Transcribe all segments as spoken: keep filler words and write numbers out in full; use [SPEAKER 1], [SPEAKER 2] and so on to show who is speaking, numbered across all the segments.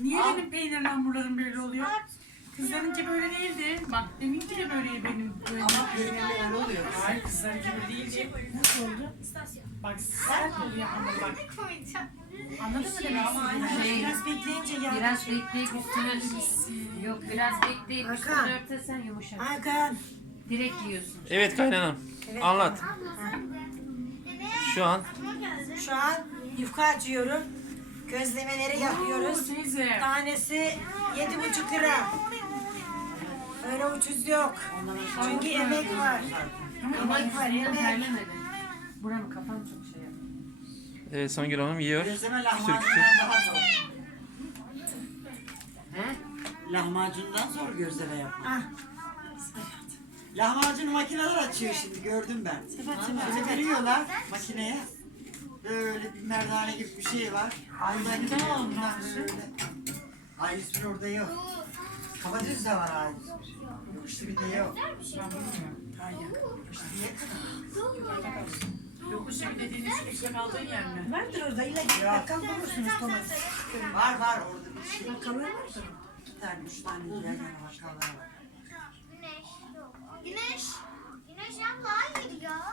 [SPEAKER 1] Niye Aa. benim peynirli hamurlarım böyle oluyor? Kızlarınki böyle değildi. Bak deminki de böyle benim. Böyle
[SPEAKER 2] ama peynirli öyle oluyor.
[SPEAKER 1] Hayır kızlarınki böyle değildi. Nasıl oldu? Bak sert oluyor hamur bak. Anladın mı demek istediğimi?
[SPEAKER 3] Şey,
[SPEAKER 1] Biraz bekleyince yağ.
[SPEAKER 3] Biraz bekleyip üstüne... Yok biraz bekleyip üstüne örtersen yumuşak.
[SPEAKER 1] Hakan.
[SPEAKER 3] Direkt yiyorsun.
[SPEAKER 4] Evet kaynanam.
[SPEAKER 1] Evet.
[SPEAKER 4] Anlat. Şu an
[SPEAKER 5] Şu an yufka açıyorum. Gözlemeleri yapıyoruz.
[SPEAKER 1] Oo, teyze.
[SPEAKER 5] Tanesi yedi buçuk lira. Öyle ucuz yok. Çünkü emek var. Emek var, emek.
[SPEAKER 3] Terlemedi. Buranın kafam çok şey yaptı.
[SPEAKER 4] evet, Songül Hanım yiyor.
[SPEAKER 2] Gözleme
[SPEAKER 4] Küçük
[SPEAKER 2] lahmacundan
[SPEAKER 4] küçük.
[SPEAKER 2] daha zor.
[SPEAKER 3] He?
[SPEAKER 2] Lahmacundan zor gözleme yapmak.
[SPEAKER 5] Ah.
[SPEAKER 2] Lahmacun makineler açıyor şimdi gördüm ben. Şimdi veriyorlar makineye. Böyle bir merdane gibi bir şey var. Aydan bundan böyle. A yüz bir orada yok. Kabadüz'de var A yüz bir. Yok işte bir de yok. İşte
[SPEAKER 1] Yokuş evi dediğiniz ekmek aldığın yer mi?
[SPEAKER 5] Vardır orada illa ki bakkal bulursunuz domates.
[SPEAKER 2] var var orada bir şey.
[SPEAKER 5] Bakkallar vardır.
[SPEAKER 2] İki tane, üç tane yerden bakallar var.
[SPEAKER 6] Güneş. Güneş. Güneş yapma hayır ya.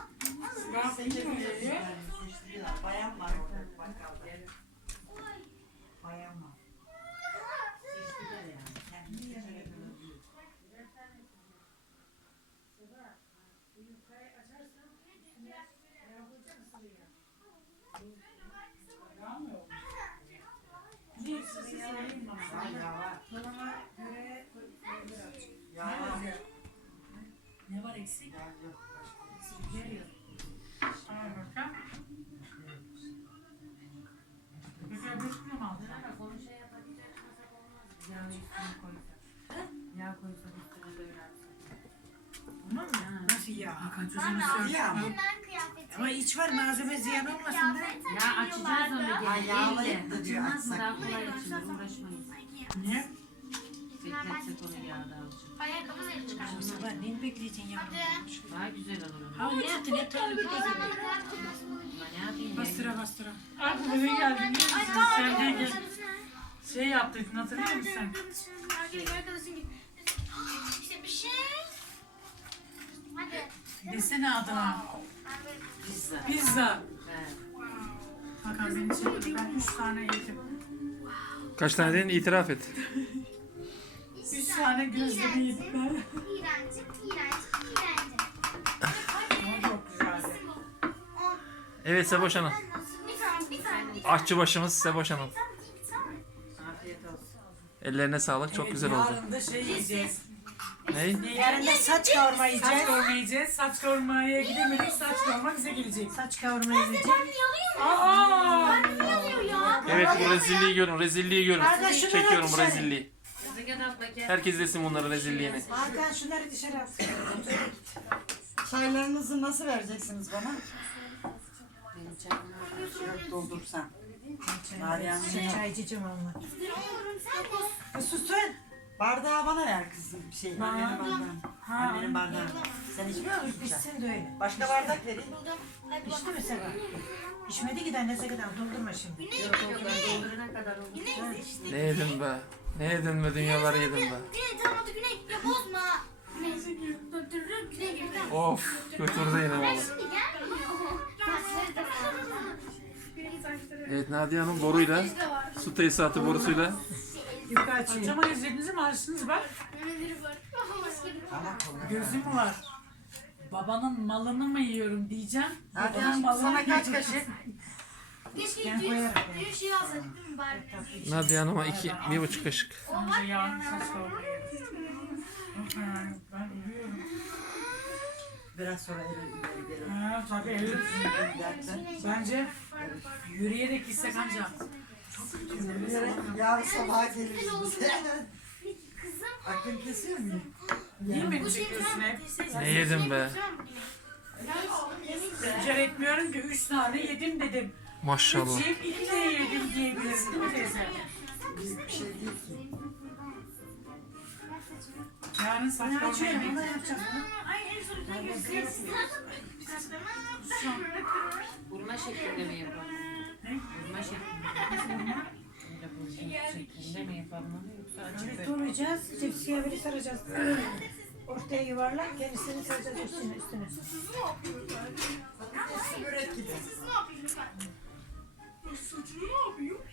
[SPEAKER 2] Bayan var orada bakkalda. Bayan var. Seçtiler yani. Kendini seçebiliyor. Var ya var. Ya var.
[SPEAKER 1] Ne var eksik?
[SPEAKER 2] Ya yok.
[SPEAKER 1] Geliyor. Tamam bakalım. Mesela beş kilo mu aldın?
[SPEAKER 3] Onu şey yapabilecek olmaz. Yağ üstüne koysak. Yağ koysak üstüne böyle atsak.
[SPEAKER 5] Tamam mı? Nasıl ya?
[SPEAKER 1] Hakan çocuğunu
[SPEAKER 2] Ya
[SPEAKER 1] söylüyor.
[SPEAKER 2] mı?
[SPEAKER 6] Ben kıyafeti.
[SPEAKER 5] Ama iç var malzeme ziyan olmasın da.
[SPEAKER 3] Ya açacağız onu
[SPEAKER 2] Ay,
[SPEAKER 3] gene.
[SPEAKER 2] yağlayıp
[SPEAKER 3] Elle.
[SPEAKER 2] da diyor,
[SPEAKER 3] Açılmaz mı?
[SPEAKER 2] açsak
[SPEAKER 3] Daha
[SPEAKER 2] diye.
[SPEAKER 3] kolay açılır. Uğraşmayız.
[SPEAKER 1] Niye?
[SPEAKER 3] Bekletsek onu yağda alacak.
[SPEAKER 6] Ayakkabı zeli çıkar.
[SPEAKER 5] Sabah neyi bekleyeceksin ya?
[SPEAKER 3] Daha güzel olur onu.
[SPEAKER 5] Ha ne yaptın? Ne tabii ki
[SPEAKER 3] Ama ne yapayım?
[SPEAKER 1] Bastıra bastıra. Abi bu ne geldi biliyor musun? Sen de gel. Şey yaptıydın hatırlıyor musun sen?
[SPEAKER 6] Arkadaşın gibi. İşte bir şey. Hadi.
[SPEAKER 1] Desene adına.
[SPEAKER 3] Pizza.
[SPEAKER 1] Pizza.
[SPEAKER 3] Evet.
[SPEAKER 1] Hakan beni çekti. Ben üç tane yedim.
[SPEAKER 4] Kaç tane dedin, itiraf et.
[SPEAKER 1] Üç tane gözleme yedim ben.
[SPEAKER 6] İğrenci, iğrenci, iğrenci.
[SPEAKER 1] Ama çok güzeldi.
[SPEAKER 4] Evet Seboş Hanım.
[SPEAKER 6] Bir tane, bir tane, bir tane.
[SPEAKER 4] Aşçı başımız Seboş Hanım.
[SPEAKER 3] Afiyet olsun.
[SPEAKER 4] Ellerine sağlık, çok
[SPEAKER 1] Evet,
[SPEAKER 4] güzel oldu.
[SPEAKER 1] Yarın da şey yiyeceğiz.
[SPEAKER 4] Ney?
[SPEAKER 5] Yarın da saç kavurma
[SPEAKER 1] Saç
[SPEAKER 5] yiyeceğiz.
[SPEAKER 1] kavurma yiyeceğiz. Saç kavurmaya gidemedik. Saç kavurma bize gelecek.
[SPEAKER 5] Saç kavurma yiyeceğiz.
[SPEAKER 1] Aa!
[SPEAKER 6] Yanıyor ya.
[SPEAKER 4] Evet, bu rezilliği görün, rezilliği görün.
[SPEAKER 5] Arda, şunları
[SPEAKER 4] Çekiyorum bu
[SPEAKER 5] dışarı.
[SPEAKER 4] rezilliği.
[SPEAKER 3] Zıgın abla gel.
[SPEAKER 4] Herkes izlesin bunların rezilliğini.
[SPEAKER 5] Hakan şunları dışarı at.
[SPEAKER 2] Çaylarınızı nasıl vereceksiniz bana?
[SPEAKER 3] Benim çayımı
[SPEAKER 2] Yok doldursan. Meryem'in
[SPEAKER 5] Şey, çay içeceğim ama.
[SPEAKER 2] Ya Susun. Bardağı bana ver kızım. Şey, annenin bardağını. Annenin bardağını. Sen içmiyor musun çay?
[SPEAKER 5] İçsin de öyle.
[SPEAKER 2] Başka bardak vereyim.
[SPEAKER 5] İçti mi Seba? İçmedi ki de ne kadar doldurma şimdi.
[SPEAKER 3] yok yok ben doldurana kadar olur.
[SPEAKER 4] Ne yedin be? Ne yedin be, dünyaları yedin be.
[SPEAKER 6] Güney tamam hadi Güney. Ya bozma. Güney. Döndürür Güney gibi.
[SPEAKER 4] Of, götürdü yine valla.
[SPEAKER 6] Şimdi gelmiyor.
[SPEAKER 4] Evet, Nadia Hanım boruyla, su tesisatı borusuyla.
[SPEAKER 5] Yufka açıyor.
[SPEAKER 1] Açamayız dediniz mi? Açtınız bak. Gözüm mü var? Babanın malını mı yiyorum diyeceğim.
[SPEAKER 2] Hadi
[SPEAKER 1] Babanın malını
[SPEAKER 2] sana kaç
[SPEAKER 1] yiyeceğim.
[SPEAKER 2] kaşık?
[SPEAKER 6] Keşke düğün, düğün şeyi alsaydık değil mi bari?
[SPEAKER 4] Nadia Hanım'a iki, bir buçuk kaşık.
[SPEAKER 1] Önce yarın saç kavurma yedim. Ben biliyorum.
[SPEAKER 2] Biraz sonra eve gidelim.
[SPEAKER 1] Ha, tabii evet.
[SPEAKER 2] Dersen.
[SPEAKER 1] Bence yürüyerek gitsek ancak.
[SPEAKER 2] Yarın sabaha geliriz biz.
[SPEAKER 6] Kızım.
[SPEAKER 2] Aklın kesiyor mu?
[SPEAKER 1] Niye beni çekiyorsun hep?
[SPEAKER 4] Ne yedin be?
[SPEAKER 1] Rica etmiyorum ki üç tane yedim dedim.
[SPEAKER 4] Maşallah.
[SPEAKER 1] Üç yiyip iki de yedim diyebilirsin değil mi teyze?
[SPEAKER 2] Biz bir şey değil ki.
[SPEAKER 1] Yarın saç kavurma yemeyiz.
[SPEAKER 6] Ay en son gözlersin.
[SPEAKER 3] Burma şeklinde mi yapalım?
[SPEAKER 1] Ne?
[SPEAKER 3] Burma şeklinde. Şeklinde mi yapalım onu yoksa açık
[SPEAKER 5] Öyle
[SPEAKER 3] ver.
[SPEAKER 5] doğrayacağız. Cipsiye biri saracağız. Ortaya yuvarlak, gerisini saracağız üstüne üstüne.
[SPEAKER 2] Börek gibi.
[SPEAKER 6] Ne yapayım lütfen? Saçını ne yapayım?